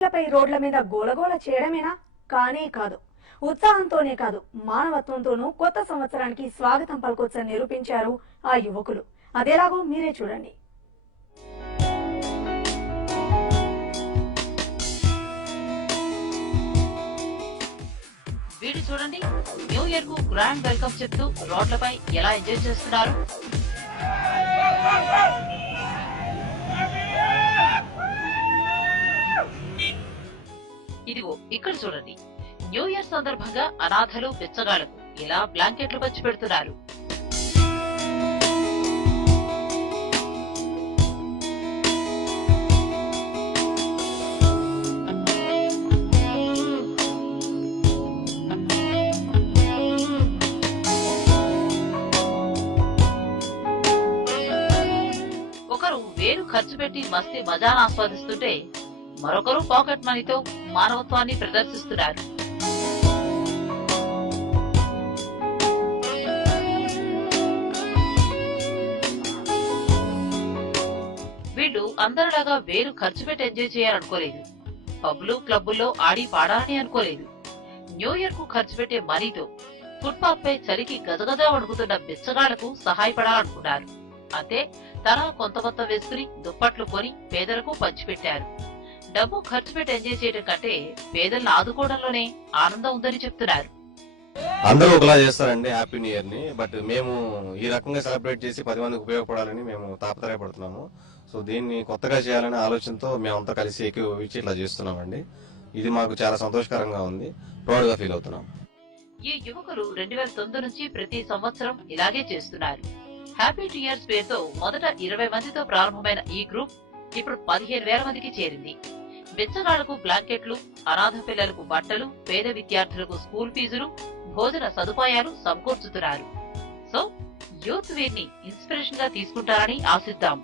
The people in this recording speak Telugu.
పై రోడ్ల మీద గోలగోల చేయడమేనా? కానే కాదు. ఉత్సాహంతోనే కాదు, మానవత్వంతోనూ కొత్త సంవత్సరానికి స్వాగతం పలకొచ్చని నిరూపించారు ఆ యువకులు. అదేలాగో మీరే చూడండి. వీడి చూడండి, న్యూ ఇయర్ కు గ్రాండ్ వెల్కమ్ చెప్తూ రోడ్లపై ఎలా ఎంజాయ్ చేస్తున్నారు. ఇదిగో ఇక్కడ చూడండి, న్యూ ఇయర్ సందర్భంగా అనాథలు బిచ్చగాళ్లకు ఇలా బ్లాంకెట్లు పంచి పెడుతున్నారు. ఒకరు వేలు ఖర్చు పెట్టి మస్తీ మజాను ఆస్వాదిస్తుంటే మరొకరు పాకెట్ మనీతో మానవత్వాన్ని ప్రదర్శిస్తున్నారు. వీళ్ళు అందరిలాగా వేలు ఖర్చు పెట్టి ఎంజాయ్ చేయాలనుకోలేదు. పబ్లు క్లబ్బుల్లో ఆడి పాడాలని అనుకోలేదు. న్యూ ఇయర్ కు ఖర్చు పెట్టే మనీతో ఫుట్పాత్ పై చలికి గజగజ వణుకుతున్న బిచ్చగాళ్లకు సహాయపడాలనుకున్నారు. అంతే, తన కొంత మొత్తం వేసుకుని దుప్పట్లు కొని పేదలకు పంచిపెట్టారు. డబ్బు ఖర్చు పెట్టి ఎంజాయ్ చేయడం కంటే పేదలను ఆదుకోవడంలోనే ఆనందం ఉందని చెప్తున్నారు. అందరూ ఒకలా చేస్తారండి హ్యాపీ న్యూ ఇయర్ ని. బట్ మేము ఈ రకంగా సెలబ్రేట్ చేసి 10 మందికి ఉపయోగపడాలని మేము తాపత్రయపడుతున్నాము. సో దీన్ని కొత్తగా చేయాలనే ఆలోచనతో మేమంతా కలిసి ఏకీభవించి ఇట్లా చేస్తున్నామండి. ఇది మాకు చాలా సంతోషకరంగా ఉంది, ప్రౌడ్ గా ఫీల్ అవుతున్నాం. ఈ యువకులు 2009 నుంచి ప్రతి సంవత్సరం ఇలాగే చేస్తున్నారు. హ్యాపీ న్యూ ఇయర్స్ పేరుతో మొదట 20 మందితో ప్రారంభమైన ఈ గ్రూప్ ఇప్పుడు 15,000 మందికి చేరింది. బిచ్చగాళ్లకు బ్లాంకెట్లు, అనాథ పిల్లలకు బట్టలు, పేద విద్యార్థులకు స్కూల్ ఫీజులు, భోజన సదుపాయాలు సమకూర్చుతున్నారు. సో యూత్ వీరిని ఇన్స్పిరేషన్ గా తీసుకుంటారని ఆశిద్దాం.